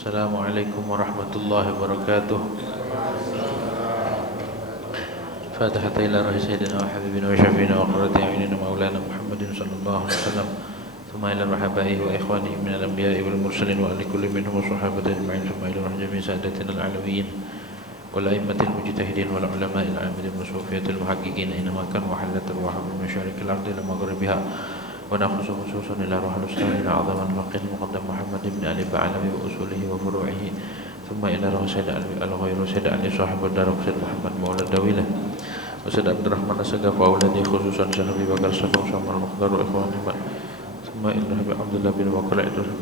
Assalamualaikum warahmatullahi wabarakatuh. Fatihah ila ruhi sayyidina wa habibina wa syafiina wa qurrati a'yunina maulana Muhammadin sallallahu alaihi wasallam. Thumma ila rahabaihi wa ikhwanihi min al-anbiya'i wal mursalin wa li kulli minhum sahabati ajma'in. Thumma ila jami'i sadatina al-alawiyyin wal a'immatil mujtahidin wal ulama'il 'amilin wa sufiyatil muhaqqiqin inma kan wa halat arwah min masyarikil ardi ila maghribiha. ونخص خصوصا إلى روح الأستاذ أعظم الفقيه المقدم محمد بن علي بعلوي وأصوله وفروعه ثم إلى روح سيد الغير سيد علي صاحب الدار سيد محمد مولى الدويلة وسيد عبد الرحمن السقاف وأولادي خصوصا شيخ أبي بكر الصدوق شمر المختار وإخوانه ثم إلى عبد الله بن بكر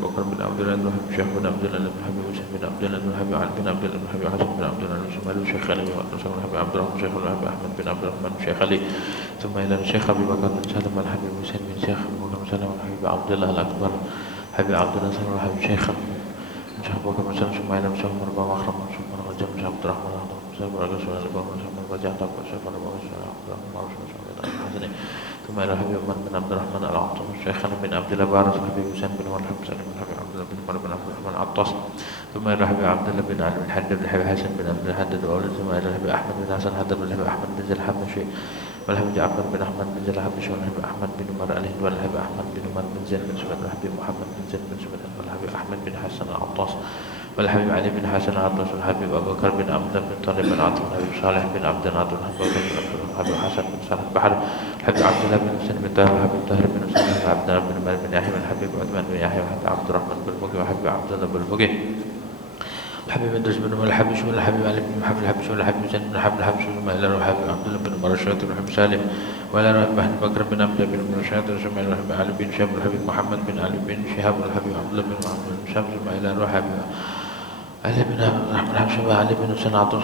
بكر بن عبد الله بن شيخ بن عبد الله بن حبيب وسيد بن عبد الله بن حبيب علي بن عبد الله بن حبيب حسن بن عبد الله بن شمال وشيخ علي وسيد بن عبد الرحمن شيخ بن أحمد بن عبد الرحمن شيخ علي ثم إلى الشيخ أبي بكر بن سالم الحبيب وسيد بن شيخ سلام الحبيب عبد الله الأكبر حبيب عبد الله سلام الحبيب شيخ أبو بكر بن سلام ثم إلى شيخ مربى مخرم ثم رجل شيخ عبد الرحمن سلام الرجل سلام الرجل ثم رجع تقوى شيخ مربى عبد الرحمن ثم إلى حبيب بن عبد الرحمن العطاس شيخ بن عبد الله بارس حبيب حسين بن مرحب سلام الحبيب عبد الله بن عمر بن عبد الرحمن العطاس ثم إلى حبيب عبد الله بن علي بن حدد بن حبيب حسن بن عبد الحدد وأولد ثم إلى حبيب أحمد بن حسن حدد بن حبيب أحمد بن زيد الحبشي والحبيب جعفر بن أحمد بن زيد الحبشي والحبيب أحمد بن عمر عليه والحبيب أحمد بن عمر بن زيد بن سبت والحبيب محمد بن زيد بن سبت والحبيب أحمد بن حسن العطاس والحبيب علي بن حسن العطاس والحبيب أبو بكر بن عبد بن طالب بن عطاس والحبيب صالح بن عبد العطاس والحبيب حسن بن صالح بحر الحبيب عبد الله بن حسين بن طاهر والحبيب طاهر بن سليم وعبد الله بن مالك بن يحيى والحبيب عثمان بن يحيى والحبيب عبد الرحمن بن بكر والحبيب عبد الله بن بكر الحبيب ادريس بن الحبيش والحبيب علي بن محمد الحبيش والحبيب حسين بن حبيب الحبيش ثم الى الحبيب عبد الله بن مرشد والحبيب سالم وعلى الحبيب بكر بن عبد الله بن مرشد ثم الى الحبيب علي بن شهاب والحبيب محمد بن علي بن شهاب والحبيب عبد الله بن محمد بن شهاب ثم الى الحبيب علي بن الرحمن الحبيب علي بن حسين عطوس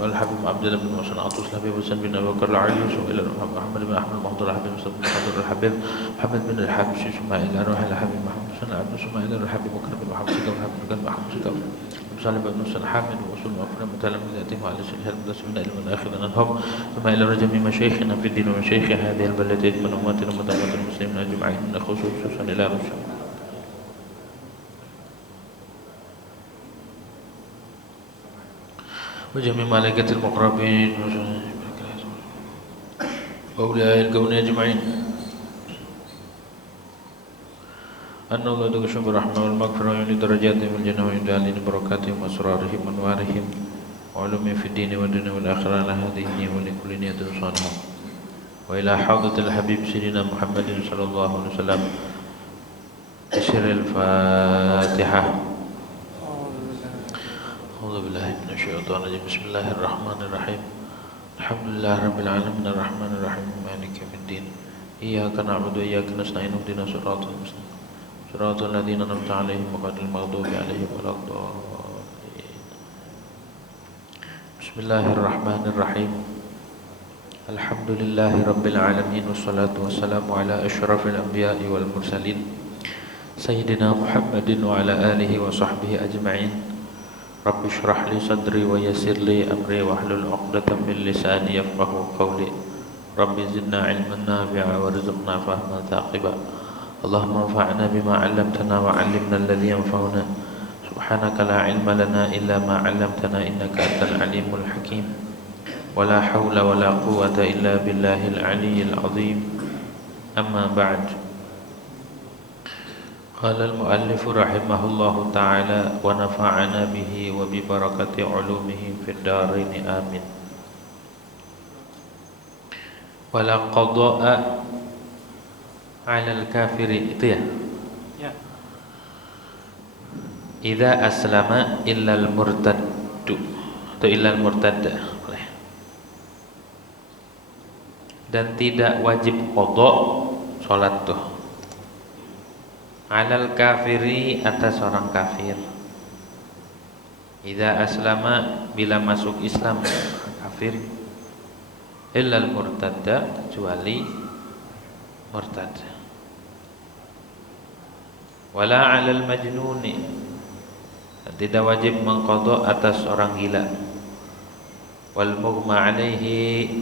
والحبيب عبد الله بن حسين عطوس الحبيب حسين بن ابي بكر العلي ثم الى محمد بن احمد المحضر الحبيب مصطفى بن حضر الحبيب محمد بن الحبيش ثم الى روح الحبيب محمد حسين عبد ثم الى الحبيب بكر بن محمد سكر والحبيب بن محمد سكر صالح بن حسن حامد وأصول وأفلام متلمذاتهم على سلسلة المدرسين إلى من آخذ عنهم ثم إلى رجم مشايخنا في الدين ومشايخ هذه البلدات من أمتنا ومدامة المسلمين أجمعين من خصوصا إلى رشد وجميع ملائكة المقربين وأولياء الكون أجمعين أن الله يدعوكم بالرحمة والمغفرة ويعلي درجاتهم الجنة ويعلي بركاتهم وأسرارهم وأنوارهم وعلومهم في الدين والدنيا والآخرة على هذه النية ولكل نية صالحة وإلى حوضة الحبيب سيدنا محمد صلى الله عليه وسلم بسر الفاتحة. أعوذ بالله من الشيطان الرجيم. بسم الله الرحمن الرحيم. الحمد لله رب العالمين الرحمن الرحيم مالك يوم الدين إياك نعبد وإياك نستعين اهدنا صراط المستقيم صراط الذين أنعمت عليهم غير المغضوب عليهم ولا الضالين. بسم الله الرحمن الرحيم. الحمد لله رب العالمين والصلاة والسلام على أشرف الأنبياء والمرسلين سيدنا محمد وعلى آله وصحبه أجمعين. رب اشرح لي صدري ويسر لي أمري واحلل عقدة من لساني يفقهوا قولي. رب زدنا علما نافعا وارزقنا فهما ثاقبا. اللهم انفعنا بما علمتنا وعلمنا الذي ينفعنا. سبحانك لا علم لنا إلا ما علمتنا إنك أنت العليم الحكيم. ولا حول ولا قوة إلا بالله العلي العظيم. أما بعد. قال المؤلف رحمه الله تعالى ونفعنا به وببركة علومه في الدارين آمين. ولا قضاء alal kafiri itu ya? Ya. Idza aslama illal murtaddu atau illal murtadda boleh. Dan tidak wajib qada salat tuh. Alal kafiri atas orang kafir. Idza aslama bila masuk Islam kafir. Illal murtadda kecuali murtad. Wala 'alal majnuni tidak wajib mengqadha atas orang gila. Wal mughma 'alaihi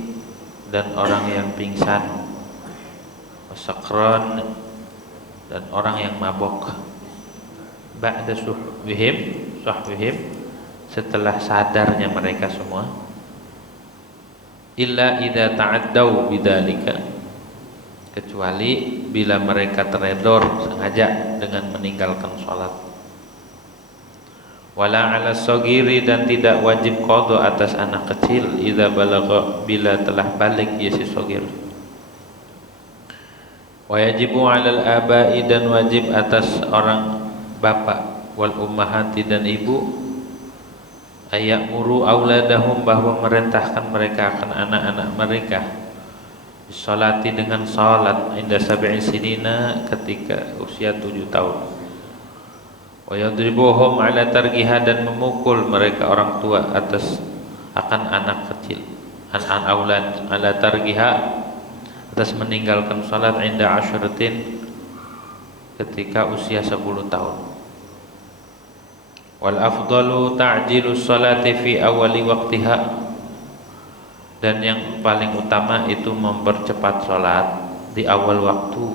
dan orang yang pingsan. Wasakran dan orang yang mabok. ba'da sahwihim setelah sadarnya mereka semua, illa idza ta'addau bidzalika, kecuali bila mereka teredor sengaja dengan meninggalkan salat. Wala 'ala shagiri, dan tidak wajib qada atas anak kecil idza balagha, bila telah balik ia si shagir. Wa yajibu 'alal aba'i, dan wajib atas orang bapak, wal ummahati, dan ibu, ayamuru auladahum, bahwa merintahkan mereka akan anak-anak mereka, salati, dengan salat, inda sab'i sinina, ketika usia 7 tahun. Wa yadribuhum ala targiha, dan memukul mereka orang tua atas akan anak kecil, an aulad, ala targiha, atas meninggalkan salat, inda asyratin, ketika usia 10 tahun. Wal afdalu ta'jilu salati fi awali waqtiha, dan yang paling utama itu mempercepat salat di awal waktu.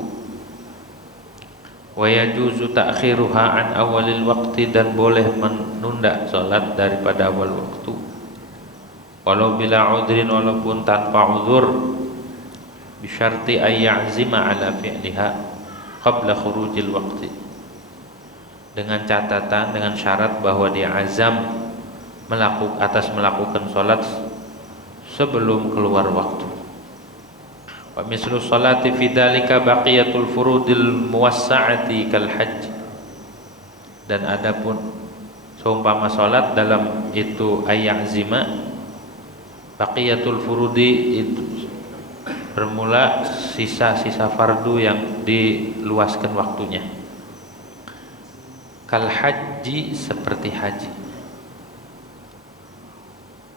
Wa yajuzu ta'khiruha an awalil waqti, dan boleh menunda salat daripada awal waktu, walau bila udrin, walaupun tanpa uzur, bisyarti ay ya'zima ala fi'liha qabla khurujil waqti, dengan catatan, dengan syarat bahwa dia azam melakukan salat sebelum keluar waktu. Wa mislu salati fi dzalika baqiyatul furudil muwassa'ati kal hajj, dan adapun seumpama salat dalam itu ayyazima, baqiyatul furudi itu bermula sisa-sisa fardu yang diluaskan waktunya, kal haji, seperti haji.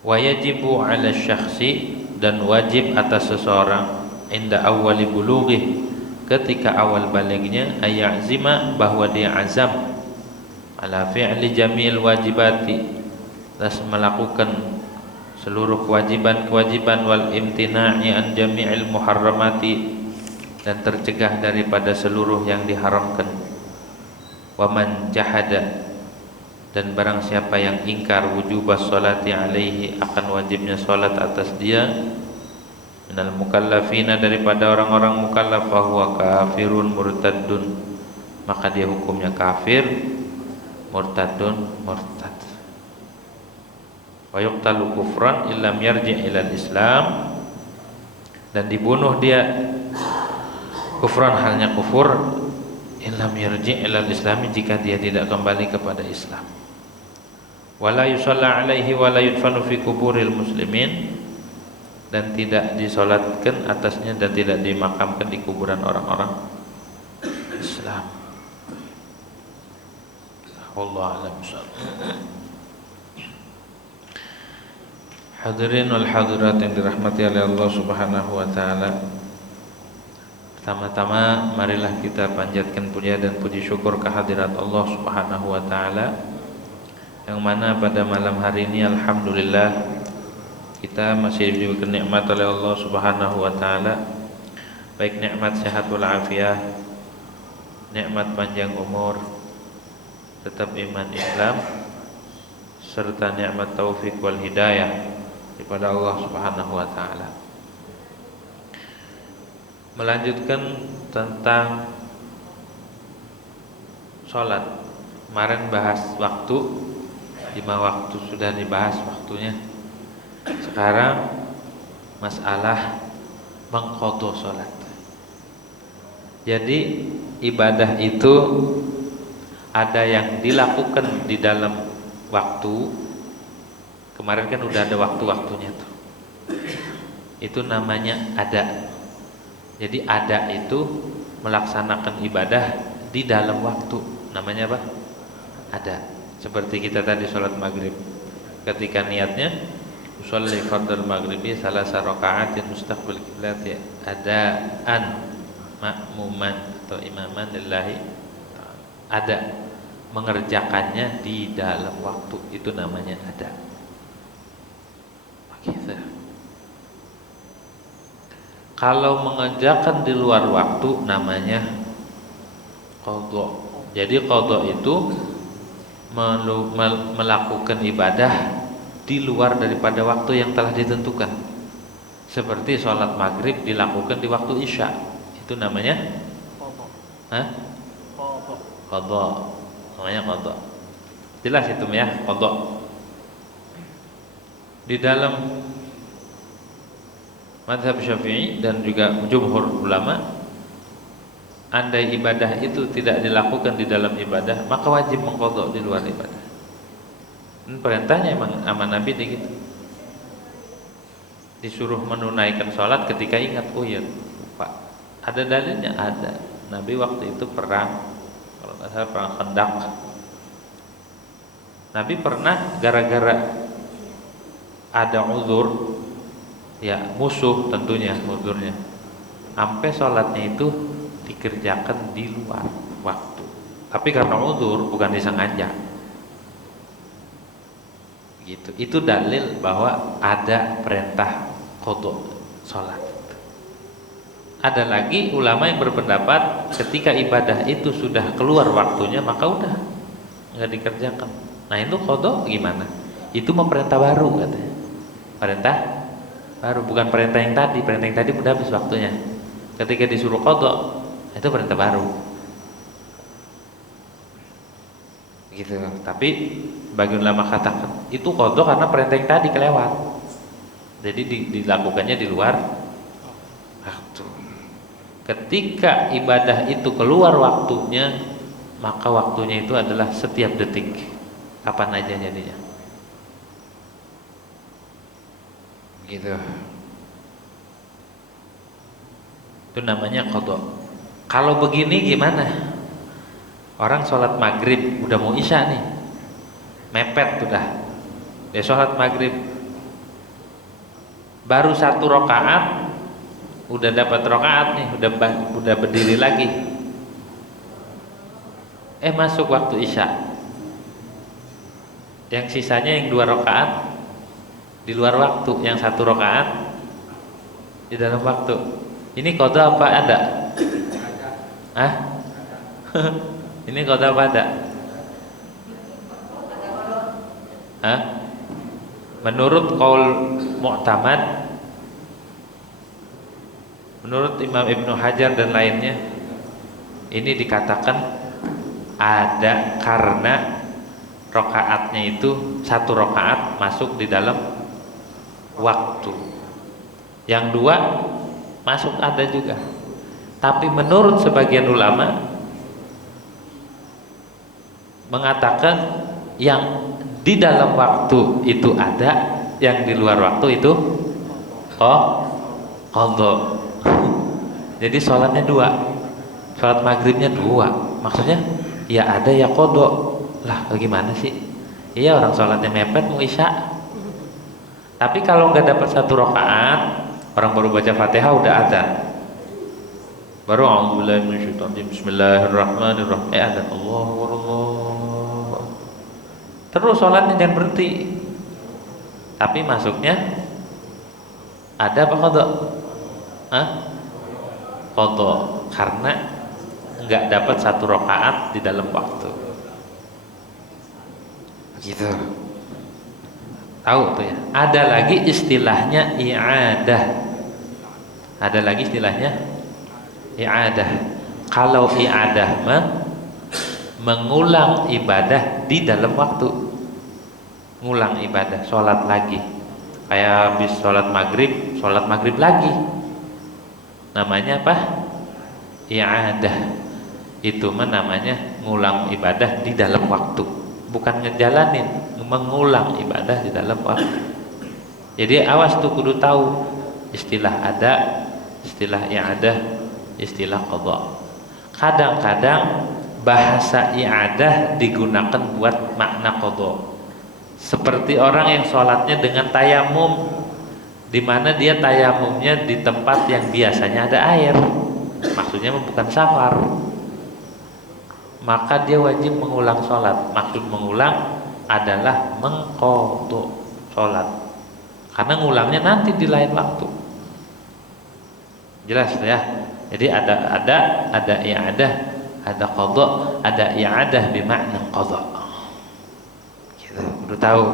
Wa yajibu 'ala syakhsi, dan wajib atas seseorang, inda awwali bulughi, ketika awal balignya, ayazima, bahwa dia azam, ala fi'li jamil wajibati, atas melakukan seluruh kewajiban-kewajiban, wal imtina'i an jami'il muharramati, dan tercegah daripada seluruh yang diharamkan. Wa man jahada, dan barang siapa yang ingkar wujubas salati alaihi, akan wajibnya salat atas dia, minal mukallafina, daripada orang-orang mukallaf, fahuwa kafirun murtadun, maka dia hukumnya kafir, murtadun, murtad. Wa yuqtalu kufran illam yarji' ilal Islam, dan dibunuh dia kufran, halnya kufur, illam yarji' ilal Islam, jika dia tidak kembali kepada Islam. Wala yusalla alaihi wala yudfanu fi kuburil muslimin, dan tidak disolatkan atasnya dan tidak dimakamkan di kuburan orang-orang Islam. Wallahu a'lam. Hadirin wal hadirat yang dirahmati oleh Allah Subhanahu wa taala. Pertama-tama marilah kita panjatkan puja dan puji syukur kehadirat Allah Subhanahu wa taala, yang mana pada malam hari ini alhamdulillah kita masih diberi nikmat oleh Allah Subhanahu wa taala, baik nikmat sehat wal afiah, nikmat panjang umur, tetap iman Islam, serta nikmat taufik wal hidayah daripada Allah Subhanahu wa taala. Melanjutkan tentang salat. Kemarin bahas waktu, 5 waktu sudah dibahas waktunya. Sekarang masalah mengqadha salat. Jadi ibadah itu ada yang dilakukan di dalam waktu. Kemarin kan udah ada waktu-waktunya tuh. Itu namanya ada. Jadi ada itu melaksanakan ibadah di dalam waktu. Namanya apa? Ada. Seperti kita tadi sholat maghrib, ketika niatnya usolli fardal maghribi salasa raka'atin mustaqbil qiblat, ya, adaan ma'muman atau imaman lillahi, ada, mengerjakannya di dalam waktu, itu namanya ada. Begitu. Kalau mengerjakan di luar waktu namanya qadha. Jadi qadha itu melakukan ibadah di luar daripada waktu yang telah ditentukan. Seperti sholat maghrib dilakukan di waktu isya, itu namanya qadha. Namanya qadha. Jelas itu ya, qadha. Di dalam mazhab Syafi'i dan juga jumhur ulama, andai ibadah itu tidak dilakukan di dalam ibadah, maka wajib mengqadha di luar ibadah. Dan perintahnya emang sama Nabi begitu. Disuruh menunaikan sholat ketika ingat, oh ya lupa. Ada dalilnya? Ada. Nabi waktu itu perang, kalau nggak salah perang Khandaq. Nabi pernah gara-gara ada uzur, ya musuh tentunya uzurnya, sampai sholatnya itu dikerjakan di luar waktu. Tapi karena uzur, bukan disengaja. Gitu. Itu dalil bahwa ada perintah qadha sholat. Ada lagi ulama yang berpendapat ketika ibadah itu sudah keluar waktunya, maka udah nggak dikerjakan. Nah itu qadha gimana? Itu memerintah baru katanya. Perintah baru, bukan perintah yang tadi. Perintah yang tadi udah habis waktunya. Ketika disuruh qadha, itu perintah baru. Gitu. Tapi bagi ulama katakan itu qadha karena perintah yang tadi kelewat. Jadi dilakukannya di luar waktu. Ketika ibadah itu keluar waktunya, maka waktunya itu adalah setiap detik, kapan aja jadinya. Gitu. Itu namanya qadha. Kalau begini gimana? Orang sholat maghrib udah mau isya nih, mepet udah. Dia sholat maghrib baru 1 rakaat, udah dapat rakaat nih, udah berdiri lagi. Masuk waktu isya. Yang sisanya yang 2 rakaat di luar waktu, yang 1 rakaat di dalam waktu. Ini qadha apa ada? Ini qadha apa ada? Menurut qaul mu'tamad, menurut Imam Ibnu Hajar dan lainnya, ini dikatakan ada karena rakaatnya itu 1 rakaat masuk di dalam waktu. Yang 2 masuk ada juga. Tapi menurut sebagian ulama mengatakan yang di dalam waktu itu ada, yang di luar waktu itu qadha. Jadi sholatnya 2, sholat maghribnya 2. Maksudnya ya ada ya qadha. Lah bagaimana sih? Iya orang sholatnya mepet mau isya. Tapi kalau nggak dapat 1 rakaat, orang baru baca Fatihah udah adzan. Baru a'udzubillahi minasyaitonir, bismillahirrahmanirrahim. Adzan Allahu Akbar. Terus sholatnya jangan berhenti. Tapi masuknya ada apa qadha? Qadha karena nggak dapat 1 rakaat di dalam waktu. Gitu. Tahu tuh ya. Ada lagi istilahnya i'adah. Ada lagi istilahnya i'adah. Kalau i'adah mengulang ibadah di dalam waktu. Ngulang ibadah, sholat lagi. Kayak habis sholat maghrib lagi. Namanya apa? I'adah. Itu namanya ngulang ibadah di dalam waktu. Bukan ngejalanin, mengulang ibadah di dalam waktu. Jadi awas tuh kudu tahu istilah ada, istilah i'adah, istilah qadha. Kadang-kadang bahasa i'adah digunakan buat makna qadha. Seperti orang yang sholatnya dengan tayamum, di mana dia tayamumnya di tempat yang biasanya ada air, maksudnya bukan safar, maka dia wajib mengulang sholat. Maksud mengulang adalah mengqadha sholat, karena ngulangnya nanti di lain waktu. Jelas ya. Jadi ada i'adah, ada qadha, ada i'adah bermakna qadha. Kita perlu tahu.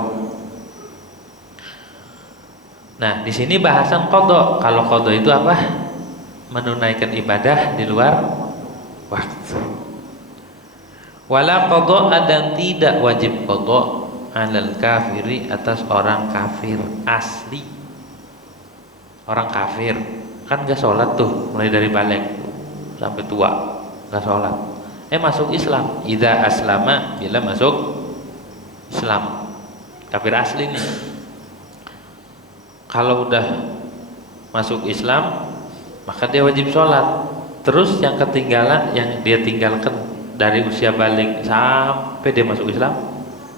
Nah, di sini bahasan qada. Kalau qada itu apa? Menunaikan ibadah di luar waktu. Wala qada, dan tidak wajib qada 'alal kafiri, atas orang kafir asli. Orang kafir kan gak sholat tuh, mulai dari balik sampai tua gak sholat. Masuk Islam, idza aslama, bila masuk Islam, kafir asli nih. Kalau udah masuk Islam, maka dia wajib sholat. Terus yang ketinggalan, yang dia tinggalkan dari usia balik sampai dia masuk Islam,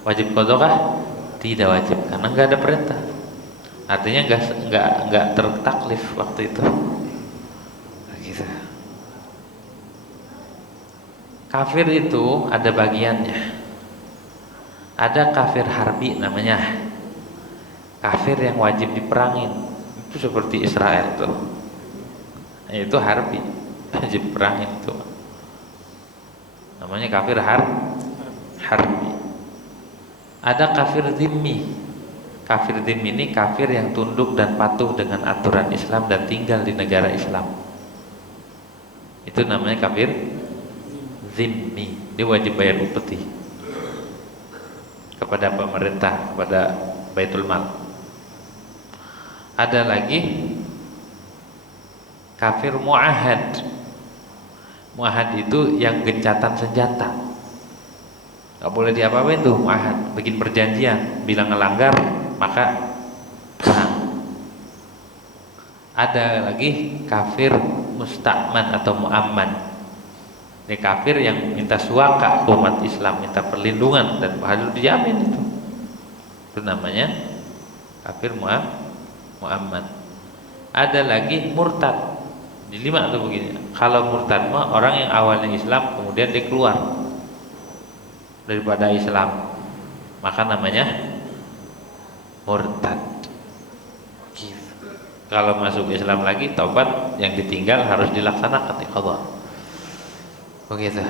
wajib qada kah? Tidak wajib, karena nggak ada perintah. Artinya nggak tertaklif waktu itu. Gitu. Kafir itu ada bagiannya. Ada kafir harbi namanya, kafir yang wajib diperangin. Itu seperti Israel tuh. Itu harbi, wajib perangin tuh. Namanya kafir harbi. Ada kafir dhimmi. Kafir dhimmi ini kafir yang tunduk dan patuh dengan aturan Islam dan tinggal di negara Islam. Itu namanya kafir dhimmi. Dia wajib bayar upeti kepada pemerintah, kepada Baitul Mal. Ada lagi kafir mu'ahad. Mu'ahad itu yang gencatan senjata, gak boleh diapa-apain tuh mu'ahad. Bikin perjanjian, bila ngelanggar maka perang. Ada lagi kafir musta'man atau mu'amman. Ini kafir yang minta suaka umat Islam, minta perlindungan dan harus dijamin itu. Itu namanya kafir mu'amman. Ada lagi murtad. Di 5 tuh begini. Kalau murtad mah orang yang awalnya Islam kemudian dia keluar daripada Islam, maka namanya murtad. Kalau masuk Islam lagi, taubat, yang ditinggal harus dilaksanakan di qada. Begitu.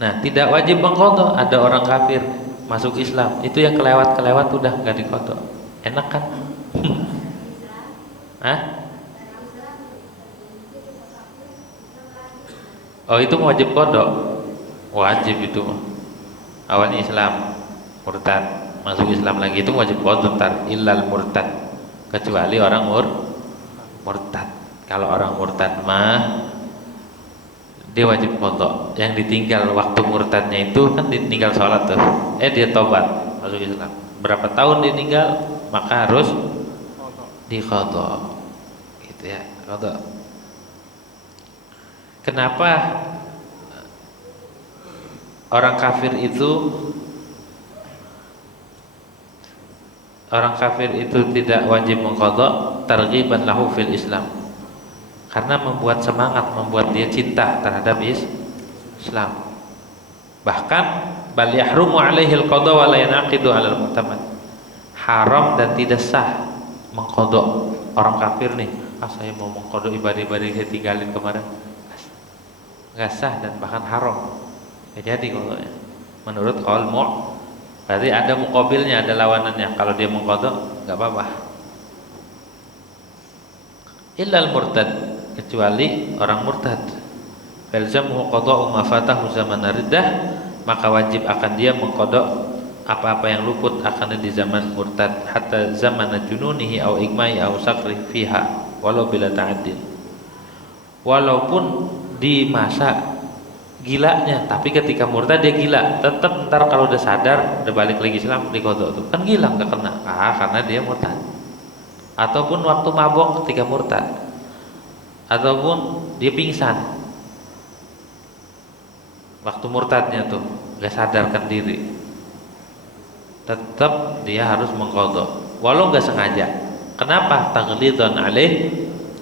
Nah, tidak wajib mengqada. Ada orang kafir masuk Islam, itu yang kelewat udah nggak diqada. Enak kan? Hah? Oh, itu wajib qada. Wajib itu. Awalnya Islam, murtad, masuk Islam lagi, itu wajib qada ntar. Illal murtad, kecuali orang murtad. Kalau orang murtad mah dia wajib qada. Yang ditinggal waktu murtadnya itu kan ditinggal sholat tuh. Dia tobat masuk Islam. Berapa tahun dia tinggal, maka harus diqada. Gitu ya, qada. Kenapa orang kafir itu tidak wajib mengqada? Targhiban lahu fil Islam. Karena membuat semangat, membuat dia cinta terhadap Islam. Bahkan bal yahrumu alaihi al-qada wa la yanaqidu 'ala al-mu'tamad. Haram dan tidak sah mengqada. Orang kafir nih, saya mau mengqada ibadah-ibadah yang saya tinggalin kemarin, nggak sah dan bahkan haram. Jadi kalau menurut qaul berarti ada muqabilnya, ada lawanannya. Kalau dia mengqada nggak apa-apa. Illal murtad, kecuali orang murtad. Falzamuhu qada'u ma fatahu zaman riddah, maka wajib akan dia mengqada apa-apa yang luput akan di zaman murtad, hatta zaman jununihi au igmai au sakri fiha, walau bila ta'addin. Walaupun di masa gilanya, tapi ketika murtad dia gila, tetap ntar kalau udah sadar, udah balik lagi Islam, diqada tuh. Kan gila enggak kena. Karena dia murtad. Ataupun waktu mabok ketika murtad. Ataupun dia pingsan waktu murtadnya tuh, enggak sadarkan diri, tetap dia harus mengqada walau enggak sengaja. Kenapa? Taghlidhan alaih,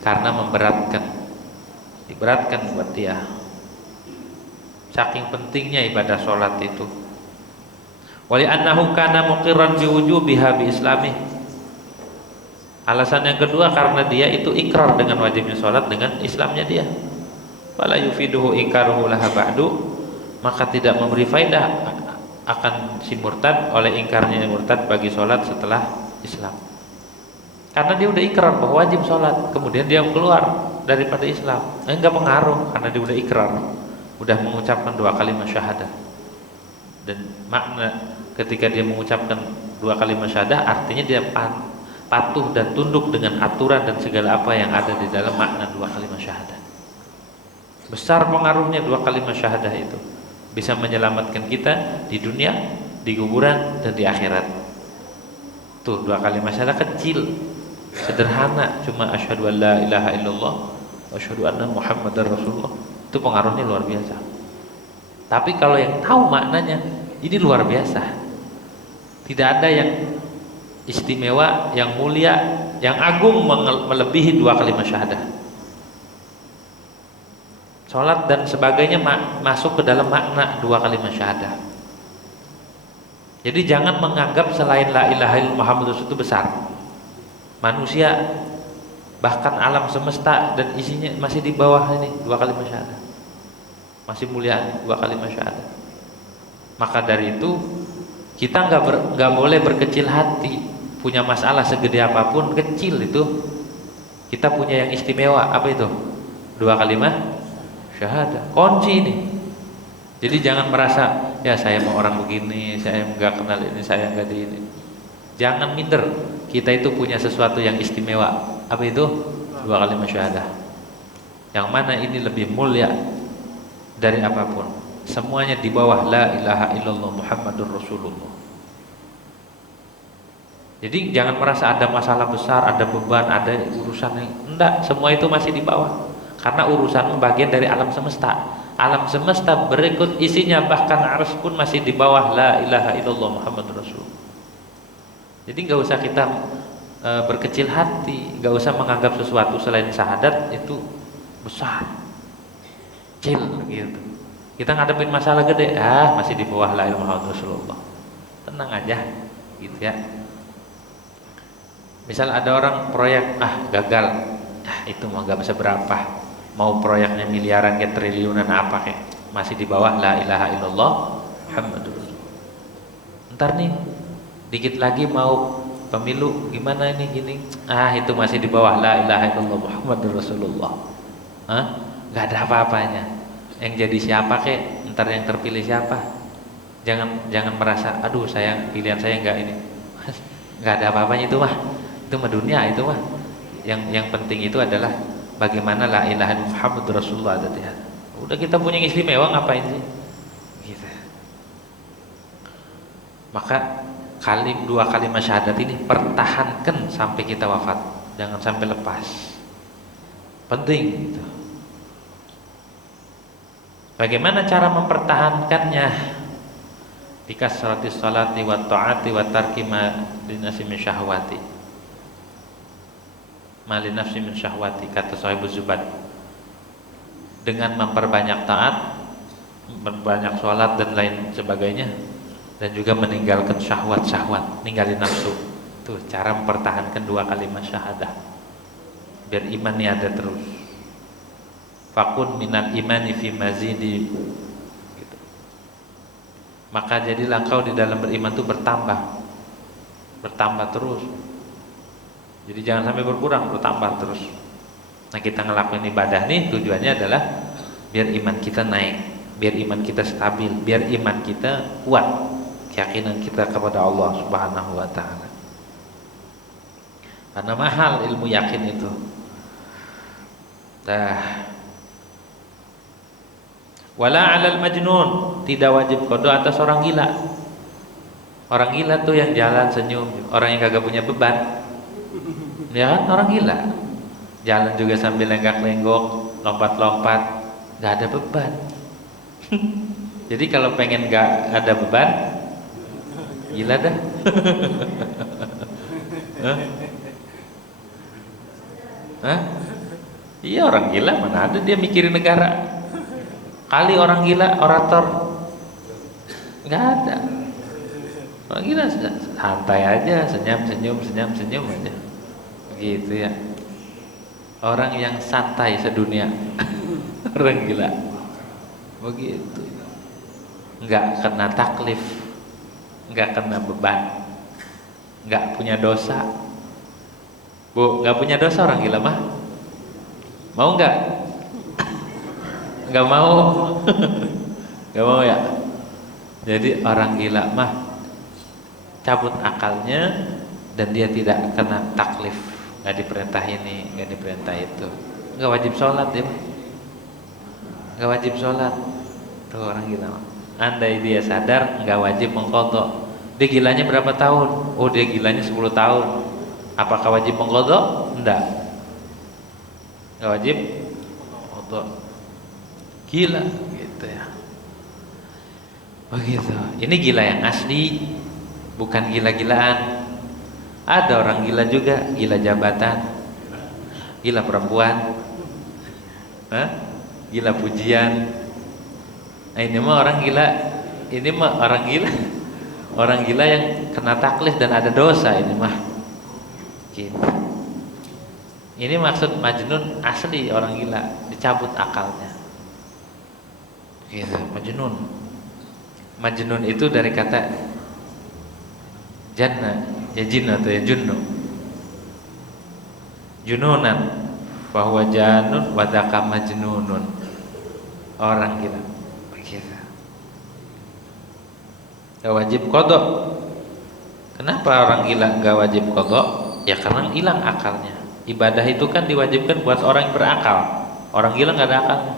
karena diberatkan buat dia. Saking pentingnya ibadah sholat itu. Wali annahu kana muqirran biwujubiha bi islami. Alasan yang kedua, karena dia itu ikrar dengan wajibnya sholat dengan Islamnya dia. Fala yufiduhu inkaruhu laha ba'du, maka tidak memberi faedah akan si murtad oleh ingkarnya murtad bagi sholat setelah Islam. Karena dia udah ikrar bahwa wajib sholat, kemudian dia keluar daripada Islam, enggak pengaruh karena dia udah ikrar, udah mengucapkan 2 kalimat syahadah. Dan makna ketika dia mengucapkan 2 kalimat syahadah artinya dia patuh dan tunduk dengan aturan dan segala apa yang ada di dalam makna 2 kalimat syahadah. Besar pengaruhnya 2 kalimat syahadah itu, bisa menyelamatkan kita di dunia, di kuburan, dan di akhirat. Tuh 2 kalimat syahadah kecil, sederhana, cuma asyhadu an la ilaha illallah wa asyhadu anna muhammadar rasulullah, itu pengaruhnya luar biasa. Tapi kalau yang tahu maknanya, ini luar biasa. Tidak ada yang istimewa, yang mulia, yang agung melebihi 2 kalimat syahadah. Salat dan sebagainya masuk ke dalam makna 2 kalimat syahadah. Jadi jangan menganggap selain la ilaha illallah Muhammadur Rasul itu besar. Manusia bahkan alam semesta dan isinya masih di bawah ini 2 kalimat syahadah, masih mulia 2 kalimat syahadah. Maka dari itu kita nggak boleh berkecil hati. Punya masalah segede apapun, kecil itu, kita punya yang istimewa. Apa itu? 2 kalimat syahadah, kunci ini. Jadi jangan merasa ya saya mau orang begini, saya nggak kenal ini, saya nggak di ini. Jangan minder. Kita itu punya sesuatu yang istimewa. Apa itu? 2 kalimat syahadah. Yang mana ini lebih mulia dari apapun. Semuanya di bawah la ilaha illallah Muhammadur Rasulullah. Jadi jangan merasa ada masalah besar, ada beban, ada urusan yang enggak. Semua itu masih di bawah. Karena urusanmu bagian dari alam semesta. Alam semesta berikut isinya, bahkan arsy pun masih di bawah la ilaha illallah Muhammadur Rasulullah. Jadi nggak usah kita berkecil hati, nggak usah menganggap sesuatu selain syahadat itu besar, kecil gitu. Kita ngadepin masalah gede, masih di bawah la ilaha illallah Muhammadur Rasulullah. Tenang aja, gitu ya. Misal ada orang proyek gagal, itu mah nggak bisa berapa. Mau proyeknya miliaran kayak triliunan apa kayak, masih di bawah la ilaha illallah Muhammadur Rasulullah. Ntar nih dikit lagi mau pemilu gimana ini gini, itu masih di bawah la ilaha illallah Muhammadur Rasulullah. Nggak ada apa-apanya. Yang jadi siapa kek, ntar yang terpilih siapa. Jangan merasa aduh pilihan saya nggak ini. Nggak ada apa-apanya itu mah dunia itu mah. Yang penting itu adalah bagaimana la ilaha illallah Muhammadur Rasulullah ada di hati. Udah kita punya yang istimewa, ngapain sih? Gitu. Maka 2 kalimat syahadat ini pertahankan sampai kita wafat, jangan sampai lepas. Penting gitu. Bagaimana cara mempertahankannya? Bikasratis salati wa ta'ati wa tarki ma linafsi min syahwati. Mali nafsi min syahwati, kata Sahibuz Zubad. Dengan memperbanyak taat, memperbanyak sholat dan lain sebagainya, dan juga meninggalkan syahwat-syahwat, ninggalin nafsu. Itu cara mempertahankan 2 kalimat syahadah biar imannya ada terus. Fakun minal imani fi mazidi gitu. Maka jadilah kau di dalam beriman itu bertambah terus. Jadi jangan sampai berkurang, bertambah terus. Nah, kita ngelakuin ibadah nih tujuannya adalah biar iman kita naik, biar iman kita stabil, biar iman kita kuat, keyakinan kita kepada Allah Subhanahu wa taala. Karena mahal ilmu yakin itu. Wala 'alal majnun, tidak wajib qada atas orang gila. Orang gila tuh yang jalan senyum, orang yang kagak punya beban. Ya kan, orang gila jalan juga sambil lenggak-lenggok, lompat-lompat, nggak ada beban. Jadi kalau pengen nggak ada beban, gila dah. Iya, orang gila mana ada dia mikirin negara. Kali orang gila orator, nggak ada. Orang gila santai aja, senyum aja. Gitu ya. Orang yang santai sedunia. Orang gila begitu, nggak kena taklif, nggak kena beban, nggak punya dosa. Bu, nggak punya dosa orang gila mah? Mau nggak? Nggak mau. Nggak mau ya. Jadi orang gila mah cabut akalnya dan dia tidak kena taklif, nggak diperintah ini, nggak diperintah itu, nggak wajib sholat dia, nggak wajib sholat. Tuh orang gila mah. Andai dia sadar nggak wajib mengqadha. Dia gilanya berapa tahun? Oh, dia gilanya 10 tahun. Apakah wajib mengqadha? Enggak. Nggak wajib mengqadha. Gila gitu ya. Begitu. Ini gila yang asli, bukan gila-gilaan. Ada orang gila juga, gila jabatan, gila perempuan, gila pujian. Nah, ini mah orang gila. Ini mah orang gila. Orang gila yang kena taklif dan ada dosa ini mah. Gitu. Ini maksud majnun asli orang gila, dicabut akalnya. Gitu, majnun. Majnun itu dari kata janna, ya jin atau ya junnu. Jununan, bahwa janun wadaka majnunun. Orang gila. Begitu. Gak wajib qadha. Kenapa orang gila gak wajib qadha? Ya karena hilang akalnya. Ibadah itu kan diwajibkan buat orang yang berakal. Orang gila gak ada akalnya.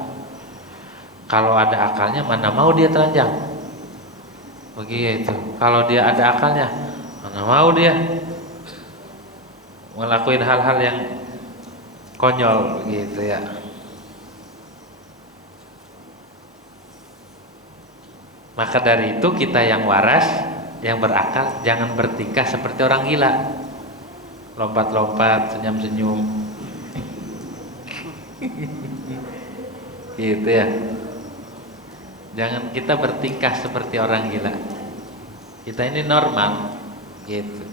Kalau ada akalnya mana mau dia telanjang. Begitu. Kalau dia ada akalnya, mana mau dia ngelakuin hal-hal yang konyol gitu ya. Maka dari itu kita yang waras, yang berakal, jangan bertingkah seperti orang gila. Lompat-lompat, senyum-senyum. Gitu ya. Jangan kita bertingkah seperti orang gila. Kita ini normal, gitu.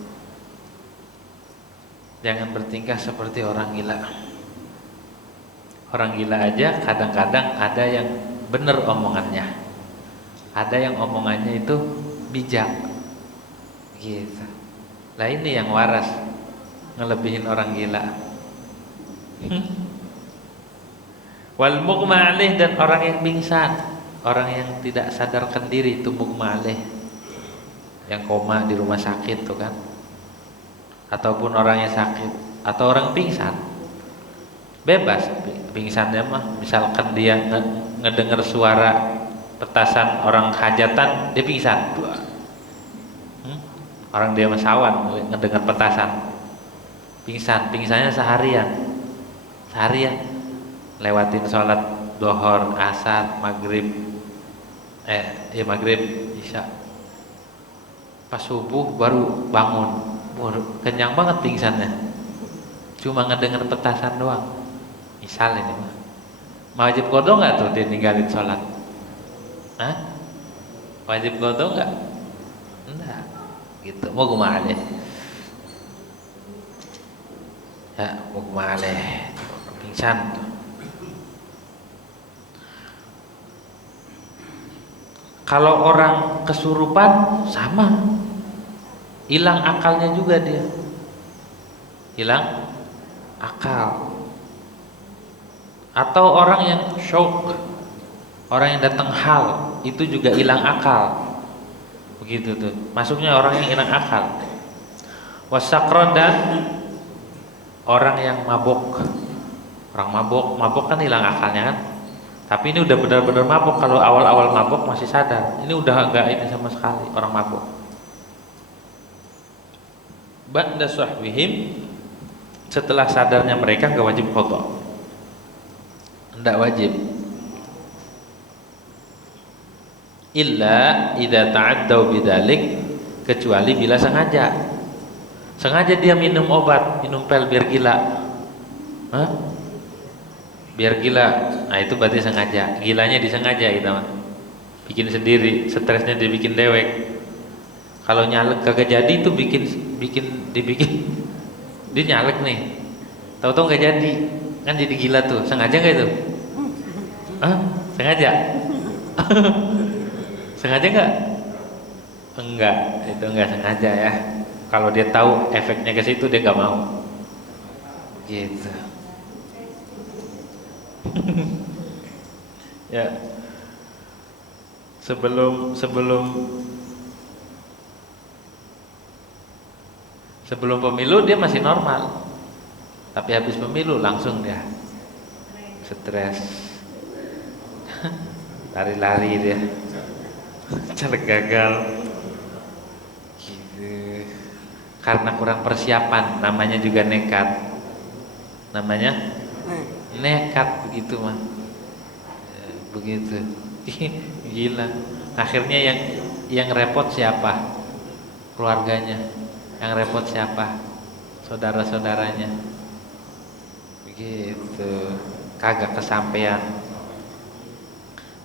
Jangan bertingkah seperti orang gila. Orang gila aja kadang-kadang ada yang benar omongannya. Ada yang omongannya itu bijak. Gitu. Lah ini yang waras, ngelebihin orang gila. Wal mughma alaih, dan orang yang pingsan, orang yang tidak sadarkan diri itu mughma alaih, yang koma di rumah sakit tuh kan, ataupun orang yang sakit atau orang pingsan. Bebas pingsannya mah, misalkan dia ngedengar suara petasan orang hajatan, dia pingsan. Orang dia masawan ngedengar petasan, pingsannya seharian, lewatin sholat dohor, asar, maghrib, maghrib, isya, pas subuh baru bangun, kenyang banget pingsannya, cuma ngedengar petasan doang. Misal ini mah wajib qadha nggak tuh dia ninggalin sholat? Wajib qadha nggak? Enggak. Gitu. Mughma alaih. Ya, mughma alaih. Pingsan tuh. Kalau orang kesurupan sama, hilang akalnya juga dia, hilang akal. Atau orang yang syok, orang yang datang hal, itu juga hilang akal. Begitu tuh, masuknya orang yang hilang akal. Wasakron, dan orang yang mabok. Orang mabok kan hilang akalnya kan. Tapi ini udah benar-benar mabok. Kalau awal-awal mabok masih sadar, ini udah enggak ini sama sekali orang mabok. Ba'da sahwihim, setelah sadarnya mereka enggak wajib qadha. Enggak wajib. Illa idza ta'addau bidzalik, kecuali bila sengaja. Sengaja dia minum obat, minum pil biar gila. Biar gila. Nah, itu berarti sengaja. Gilanya disengaja gitu mah. Bikin sendiri, stresnya dibikin dewek. Kalau nyalek kagak jadi itu dibikin dia nyalek nih. Tahu-tahu enggak jadi. Kan jadi gila tuh. Sengaja enggak itu? Sengaja. Sengaja enggak? Enggak, itu enggak sengaja ya. Kalau dia tahu efeknya ke situ dia nggak mau. Gitu. Ya. Sebelum pemilu dia masih normal. Tapi habis pemilu langsung dia stres. Lari-lari dia. Caleg gagal. Gitu. Karena kurang persiapan, namanya juga nekat. Namanya nekat begitu mah. Begitu. Gila. Akhirnya yang repot siapa? Keluarganya. Yang repot siapa? Saudara-saudaranya. Begitu. Kagak kesampean.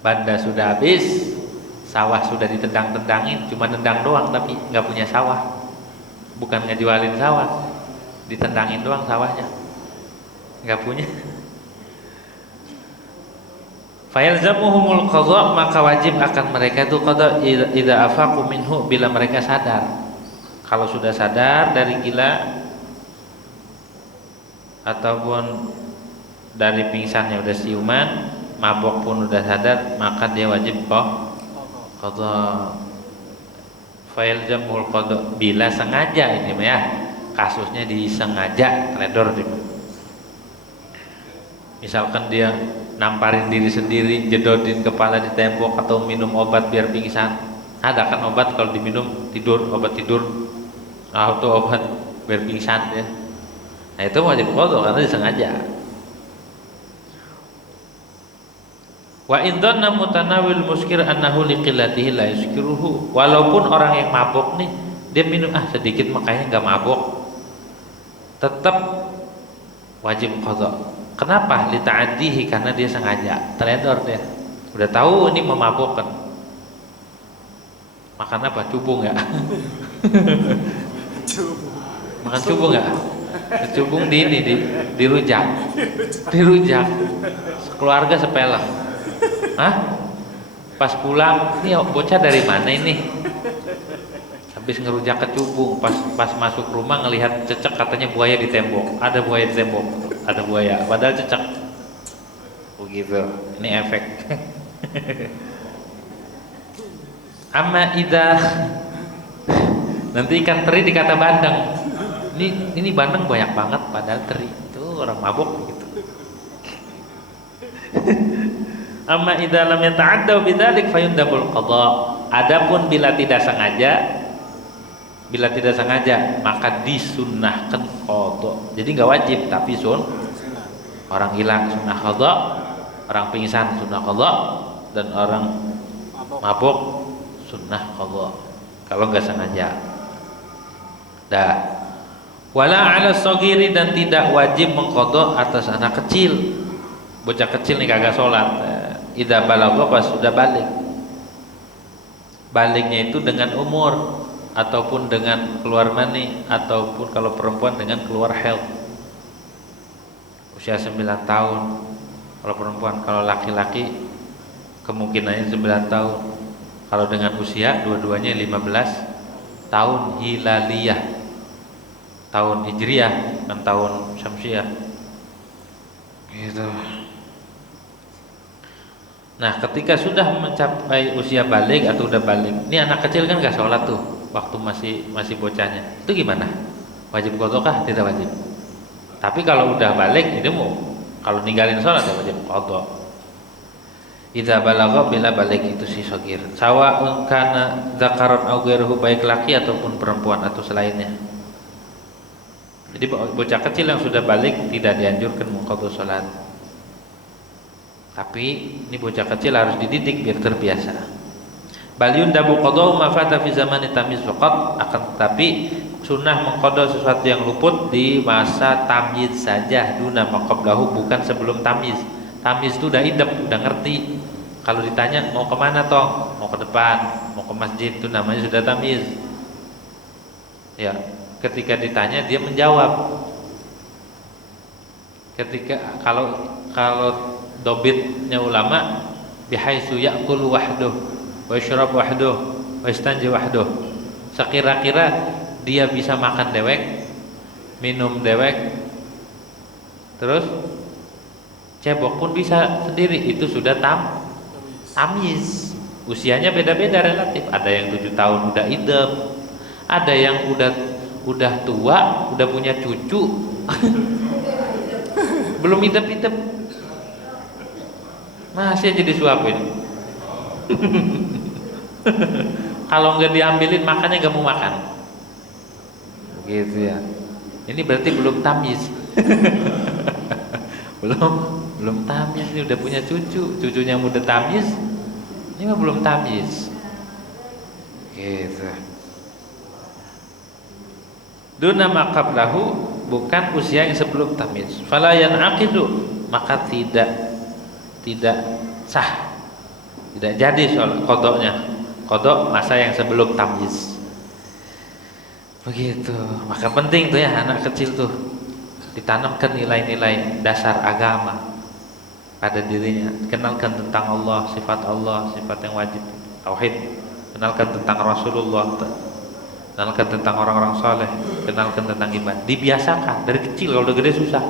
Banda sudah habis, sawah sudah ditendang-tendangin, cuma nendang doang tapi nggak punya sawah. Bukan ngejualin sawah, ditendangin doang sawahnya. Nggak punya. Fayalzamuhumul qadha, maka wajib akan mereka itu qadha idza afaqu minhu, bila mereka sadar. Kalau sudah sadar dari gila ataupun dari pingsannya udah siuman, mabok pun udah sadar, maka dia wajib qadha. Fayalzamul qadha bila sengaja, ini ya kasusnya disengaja teledor dia. Misalkan dia namparin diri sendiri, jedodin kepala di tembok, atau minum obat biar pingsan. Ada kan obat kalau diminum tidur, obat tidur. Nah, itu obat biar pingsan ya. Nah, itu wajib qadha karena disengaja. Wa in dhanna mutanawil muskir annahu liqillatihi la yuskiruhu. Walaupun orang yang mabok nih, dia minum sedikit makanya enggak mabok, tetap wajib qadha. Kenapa? Li ta'addihi, karena dia sengaja, teledor dia. Udah tahu ini memabokkan. Makan apa? Cubung enggak? Makan cubung enggak? Cubung dirujak. Dirujak. Keluarga sepelek. Hah? Pas pulang, ini bocah dari mana ini? Habis ngerujak kecubung, pas masuk rumah ngelihat cecek, katanya buaya di tembok. Ada buaya di tembok, ada buaya, padahal cecek. Begitu. Ini efek. Amma idza, nanti ikan teri dikata bandeng. Ini bandeng banyak banget, padahal teri. Itu orang mabok begitu. Amma idza lam yata'addaw bidzalik fayundabul qadha. Adapun bila tidak sengaja, maka disunnahkan qadha. Jadi enggak wajib, tapi orang hilang sunnah qadha, orang pingsan sunnah qadha, dan orang mabuk sunnah qadha kalau enggak sengaja. Dah. Wala 'ala shaghiri, dan tidak wajib mengqadha atas anak kecil. Bocah kecil nih kagak sholat. Idza balagha, pas sudah balik. Baliknya itu dengan umur, ataupun dengan keluar mani, ataupun kalau perempuan dengan keluar haid. Usia 9 tahun kalau perempuan, kalau laki-laki kemungkinannya 9 tahun. Kalau dengan usia dua-duanya 15 tahun hilaliyah, tahun hijriyah, dan tahun syamsiyah. Gitu. Nah, ketika sudah mencapai usia balik atau udah balik, ini anak kecil kan gak sholat tuh waktu masih bocahnya. Itu gimana? Wajib qadha kah? Tidak wajib. Tapi kalau udah balik, ini kalau ninggalin sholat ya wajib qadha. Idza balagha, bila balik itu si shagir. Sawa'un kana dzakaran aw ghairuhu, baik laki ataupun perempuan atau selainnya. Jadi bocah kecil yang sudah balik tidak dianjurkan mengqadha sholat. Tapi ini bocah kecil harus dididik biar terbiasa. Bal yundabu qadha ma fata fi zamani tamyiz faqat, akan tetapi sunnah mengqadha sesuatu yang luput di masa tamyiz saja, duna ma qablahu, bukan sebelum tamyiz. Tamyiz itu udah idep, udah ngerti. Kalau ditanya mau kemana toh? Mau ke depan, mau ke masjid, itu namanya sudah tamyiz. Ya, ketika ditanya dia menjawab. Ketika kalau dobitnya ulama bihaitsu ya'kulu wahduh wa yashrab wahduh wa yastanji wahdahu. Sekira-kira dia bisa makan dewek, minum dewek, terus cebok pun bisa sendiri, itu sudah tamyiz. Usianya beda-beda relatif. Ada yang 7 tahun udah idem, ada yang udah tua, udah punya cucu, belum idem-idem, masih aja disuapin. Kalau nggak diambilin makannya nggak mau makan, gitu ya. Ini berarti belum tamyiz. belum tamyiz, ini udah punya cucunya udah tamyiz, ini mah belum tamyiz, gitu. Duna ma qablahu, bukan usia yang sebelum tamyiz. Fala yan'aqidu, maka tidak sah, tidak jadi soal qadanya, qada masa yang sebelum tamyiz. Begitu. Maka penting tuh ya anak kecil tuh ditanamkan nilai-nilai dasar agama pada dirinya. Kenalkan tentang Allah, sifat yang wajib, tauhid. Kenalkan tentang Rasulullah, kenalkan tentang orang-orang saleh, kenalkan tentang ibadah. Dibiasakan dari kecil, kalau udah gede susah.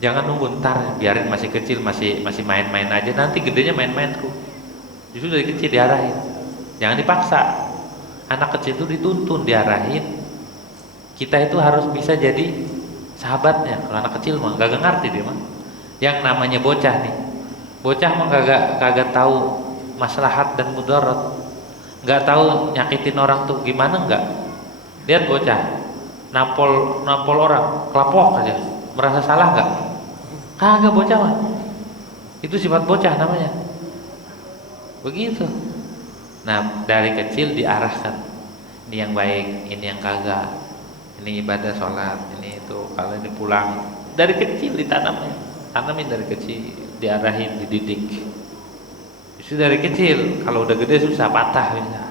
Jangan nunggu ntar, biarin masih kecil, masih main-main aja, nanti gedenya main-main tuh. Justru dari kecil diarahin. Jangan dipaksa. Anak kecil itu dituntun, diarahin. Kita itu harus bisa jadi sahabatnya. Kalau anak kecil mah gak ngerti dia mah. Yang namanya bocah nih, bocah mah kagak tahu maslahat dan mudarat, nggak tahu nyakitin orang tuh gimana. Nggak. Lihat bocah nampol orang, kelapok aja, merasa salah nggak? Kagak, bocah mah. Itu sifat bocah namanya. Begitu. Nah, dari kecil diarahkan, ini yang baik, ini yang kagak, ini ibadah sholat, ini itu. Kalau ini pulang, dari kecil tanamin dari kecil, diarahin, dididik. Justru dari kecil, kalau udah gede susah, patah bisa.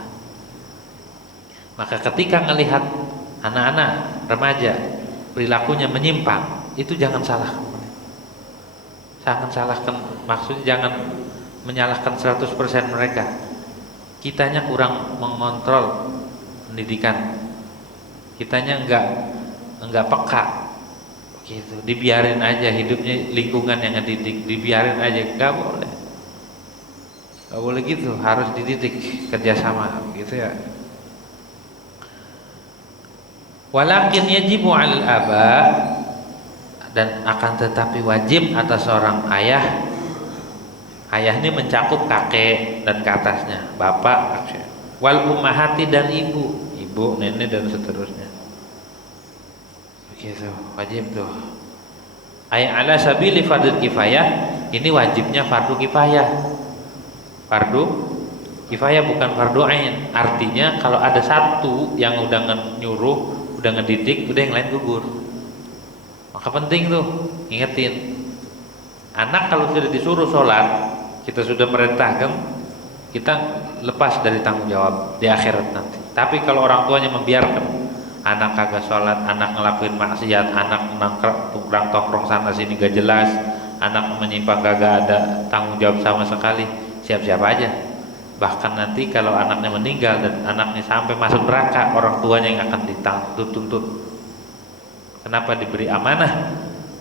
Maka ketika ngelihat anak-anak remaja perilakunya menyimpang, itu jangan salahkan. Jangan salahkan, maksudnya jangan menyalahkan 100% mereka. Kitanya kurang mengontrol pendidikan, kitanya enggak peka, gitu. Dibiarin aja hidupnya, lingkungan yang ngedidik, dibiarin aja, enggak boleh gitu, harus dididik, kerjasama, gitu ya. Walakin yajibu 'alal aba, dan akan tetapi wajib atas seorang ayah. Ayah ini mencakup kakek dan ke atasnya, bapak, kakek. Wal ummahati, dan ibu, nenek dan seterusnya. Begitu, wajib tuh. Ay ala sabili fardhu kifayah, ini wajibnya fardu kifayah. Fardu kifayah bukan fardu ain. Artinya kalau ada satu yang udah nyuruh, udah ngedidik, udah yang lain gugur. Maka penting tuh ingetin. Anak kalau sudah disuruh sholat, kita sudah merintahkan, kita lepas dari tanggung jawab di akhirat nanti. Tapi kalau orang tuanya membiarkan anak kagak sholat, anak ngelakuin maksiat, anak nongkrong tongkrong sana sini gak jelas, anak menyimpang kagak ada tanggung jawab sama sekali, siap-siap aja. Bahkan nanti kalau anaknya meninggal dan anaknya sampai masuk neraka, orang tuanya yang akan dituntut. Kenapa diberi amanah